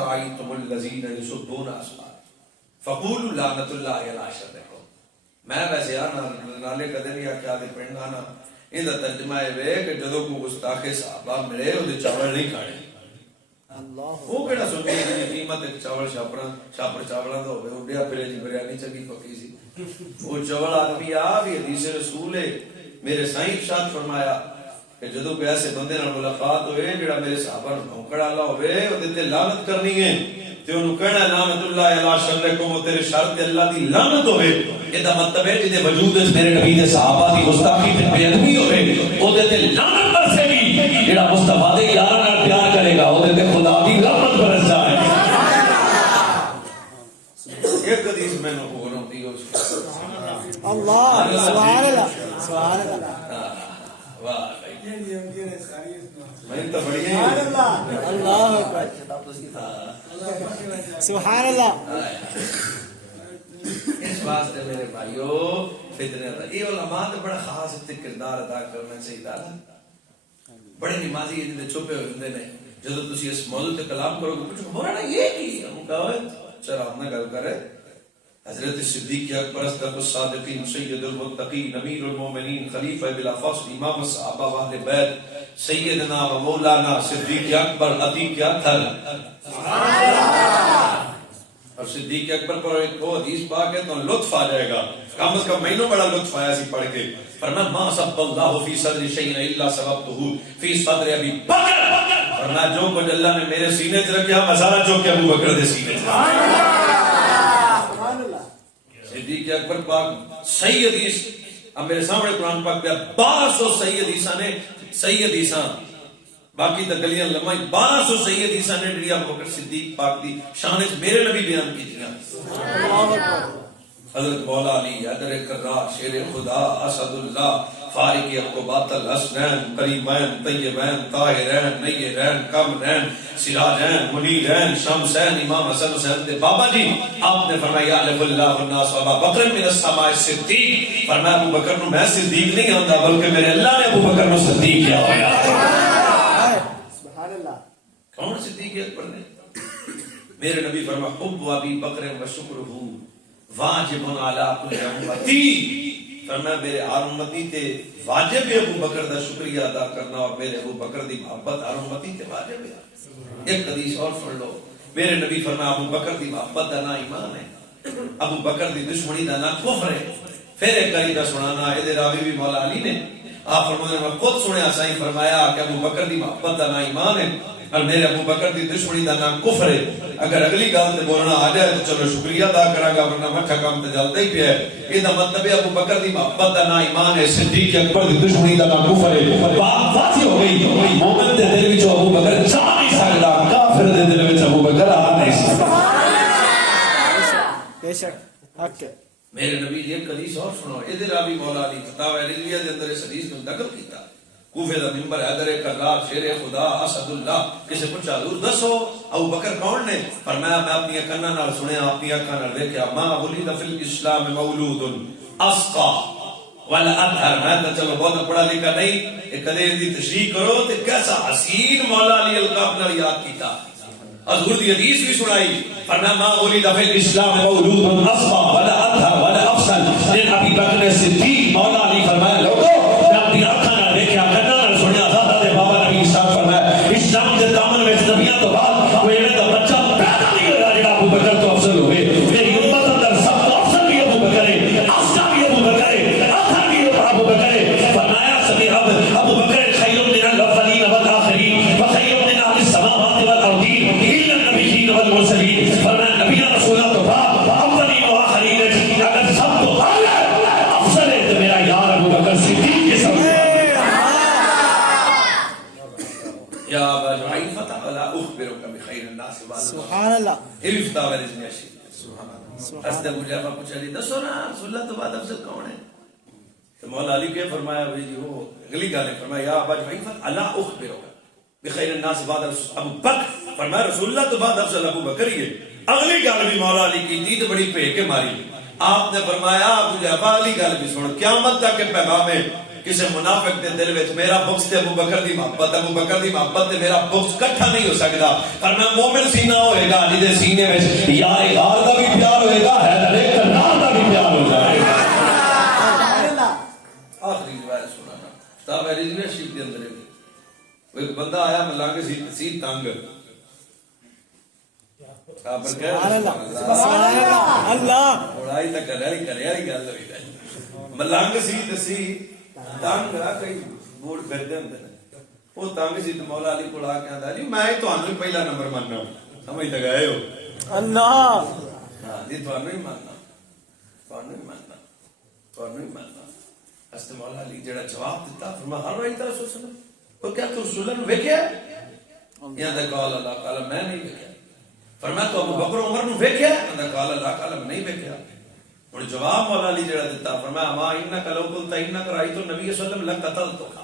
رأيتم الذين يصدون أصحاب فقولوا لعنة الله على شركم. میں ویسے نالے کدے نہیں آکھیا تے پڑھنا نا ان دا ترجمہ ہے کہ جدوں کو گستاخ صحابہ ملے اودے چاول نہیں کھانے. وہ کہڑا سنی دی قیمت چاول شاپر چاولاں دا ہوے اڈیا پھرے جی بریانی چنگی پکی سی. وہ چاول آدمی آ بھی حدیث رسول ہے میرے سائیں ارشاد فرمایا کہ جدوں کوئی ایسے بندے نال ملاقات ہوئے جڑا میرے صحابہ نوں بھونکڑ والا ہوے اودے تے لعنت کرنی ہے تے اونوں کہنا لعنت اللہ علی شرکم تیرے شر تے اللہ دی لعنت ہوے. اے دا مطلب ہے جے وجود وچ میرے نبی دے صحابہ دی گستاخی تے بے ادبی ہوے اودے تے لعنت برسے گی. جڑا مصطفی دے یار نال پیار کرے گا اودے تے خدا دی رحمت برس جائے. ایک حدیث میں نو ہور ہوندی ہو اللہ سبحان اللہ سبحان اللہ واہ میں تو بڑی ہے اللہ اکبر سبحان اللہ. اس واسطے میرے بھائیو فتنے دا یہ علماء تے بڑا خاص کردار ادا کرنا چاہیے. بڑے نمازی جڑے چھپے ہوئے ہوندے نے جدوں تسی اس موضوع تے کلام کرو گے پوچھو مولانا یہ کی ہم کہو چل آپ نے گل کرے. حضرت صدیق اکبر اصدق الصادقین سید المتقین امیر المومنین خلیفہ بلا فصل امام الصحابہ و اہل بیت سیدنا و مولانا صدیق اکبر عتیق اکبر. اور صدیق اکبر پر ایک وہ حدیث پاک ہے تو لطف آ جائے گا. کم از کم مہینوں بڑا لطف آیا سی پڑھ کے. فرمایا ما سب اللہ فی صدر شیء الا سببته فی صدر ابی بکر. فرمایا جو کچھ اللہ نے میرے سینے چ رکھا میں سارا چوک کے ابو بکر دے سینے چ. صدیق اکبر پاک صحیح حدیث اب میرے سامنے قرآن پاک پہ 1200 صحیح حدیثاں نے صحیح حدیثاں باقی تا گلیاں لمائی 1200 صحیح حدیثاں نے ڈڑیا بکر صدیق پاک دی شان وچ میرے نبی بیان کی تھیاں. حضرت مولا علی حیدر کرار شیر خدا اسد اللہ فارق عقبات الحسنین کریمین طیبین طاہرین نیرین کمرین سراجین منیرین شمسین امام حسن حسین دے بابا جی آپ نے فرمایا الف اللہ الناس ابا بکر من السماء صدیق. فرمایا ابو بکر نو میں صدیق نہیں آندا بلکہ میرے اللہ نے ابو بکر نو صدیق کیا ہویا. سبحان اللہ. کون صدیق اکبر نے؟ میرے نبی فرمایا حب ابی بکر و شکرہ واجب علی کل امتی. فرمایا میرے ہر امتی تے واجب ہے ابو بکر دا شکریہ ادا کرنا اور میرے ابو بکر دی محبت ہر امتی تے واجب ہے. ایک حدیث اور پڑھ لو. میرے نبی فرمایا ابو بکر دی محبت دا نا ایمان ہے ابو بکر دی دشمنی دا نا کفر ہے. پھر ایک کری دا سنانا اے دے راوی بھی مولا علی نے آپ فرمانے میں خود سنیا سائیں فرمایا کہ ابو بکر دی محبت دا نا ایمان ہے اور میرے ابو بکر دی دشمنی دا نام کفر ہے. اگر اگلی گل تے بولنا آ جائے تو چلو شکریہ ادا کراں گا ورنہ مٹھا کام تے جلدا ہی پیا ہے. یہ دا مطلب ہے ابو بکر دی محبت دا نام ایمان ہے صدیق اکبر دی دشمنی دا نام کفر ہے. بات واضح ہو گئی. مومن دے دل وچ ابو بکر جا نہیں سکدا کافر دے دل وچ ابو بکر آ نہیں سکدا. بے شک حق ہے. میرے نبی نے ایک حدیث اور سنو. اے دے راوی مولا علی فتاوی علیہ دے اندر اس حدیث کو نقل کیتا. کوفے دا منبر حیدر کرار شیر خدا اسد اللہ. کسے پوچھا حضور دسو ابو بکر کون نے؟ فرمایا میں اپنی کاناں نال سنیا اپنی اکھاں نال دیکھیا. ما ولد فی الاسلام مولود اسقا ولا اطہر. میں تو چلو بہت پڑھا لکھا نہیں کدے دی تشریح کرو تے کیسا حسین مولا علی القاب نال یاد کیتا. حضور دی حدیث بھی سنائی. فرمایا ما ولد فی الاسلام مولود اسقا ولا اطہر ولا افضل من ابی بکر صدیق. مولا علی فرمایا لوگو میں اپنی اکھاں نال دیکھیا کنا سنیا ذات دے بابا نبی صاحب فرمایا اسلام دے دامن وچ نبیاں تو بعد کوئی ایویں دا بچہ پیدا نہیں ہویا جڑا ابو بکر تو افضل ہوئے. میری امت اندر سب تو افضل بھی ابو بکر ہے افضل بھی ابو بکر ہے اطہر بھی ابو بکر ہے. فرمایا سبھی ابو بکر خیر من الاولین والآخرین وخیر من اهل السماوات والارضین الا النبیین والمرسلین. فرمایا نبیاں رسولاں تو بعد اولین و آخرین اگر سب تو اعلی افضل ہے تو میرا یار ابو بکر صدیق کے سب یا ابا جعفر الا اخبرك بخير الناس سبحان اللہ. یہ بھی فتاوی رضویہ سبحان اللہ. حضرت ابو جعفر پوچھا علی دسو نا رسول اللہ تو بعد افضل کون ہے؟ تو مولا علی کے فرمایا بھائی جی وہ اگلی گل ہے. فرمایا یا ابا جعفر الا اخبرك بخير الناس بعد ابو بکر. فرمایا رسول اللہ تو بعد افضل ابو بکر ہی ہے. اگلی گل بھی مولا علی کی تھی تو بڑی پھیک کے ماری. آپ نے فرمایا ابو جعفر علی گل بھی سن قیامت تک کے پیغام کسی منافق دے دل وچ میرا بغض تے ابو بکر دی محبت، ابو بکر دی محبت تے میرا بغض کٹھا نہیں ہو سکدا، پر میں مومن سینہ ہوئے گا علی دے سینے وچ یار غار دا بھی پیار ہوئے گا، حیدر کرار دا بھی پیار ہو جائے گا۔ آخری روایت سنانا کتاب رضویہ شریف دے اندر ہے، ایک بندہ آیا ملانگ سی تنگ، بڑائی تک کرے گل ہوئی ملنگ سی تنگ کئی بوڑ پھرتے ہوں وہ تنگ سی مولا علی کو آ کے آتا جی میں تمہیں پہلا نمبر ماننا، سمجھ تک گئے ہو اللہ جی تمہیں ہی ماننا، تمہیں ہی ماننا، تمہیں ہی ماننا۔ حضرت مولا علی جڑا جواب دیتا فرمایا ہر رائے رسول صلی اللہ علیہ وسلم وہ کیا تو رسول اللہ ویکھیا یہاں تک قال اللہ قال میں نہیں ویکھیا، فرمایا تو ابو بکر عمر نو ویکھیا یہاں تک قال اللہ قال میں نہیں ویکھیا۔ اور جواب مولا علی جڑا دیتا فرمایا ما انک لو قلت انک رایت النبی صلی اللہ علیہ وسلم لقتلتک،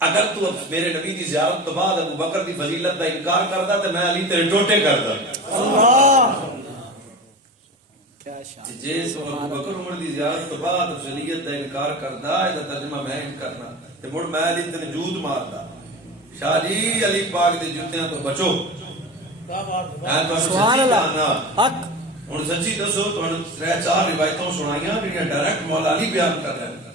اگر تو میرے نبی دی زیارت تو بعد ابو بکر دی فضیلت دا انکار کردا تے میں علی تیرے ٹوٹے کردا۔ اللہ جس ابو بکر عمر دی زیارت تو بعد افضلیت دا انکار کردا اے دا ترجمہ میں کرنا تے مڑ میں علی تے جود ماردا۔ شاہ جی علی پاک دے جوتیاں تو بچو، سبحان اللہ حق۔ ہن سچی دسو تانوں 3-4 روایتاں سنائیاں جڑیاں ڈائریکٹ مولا علی بیان کر رہے ہیں،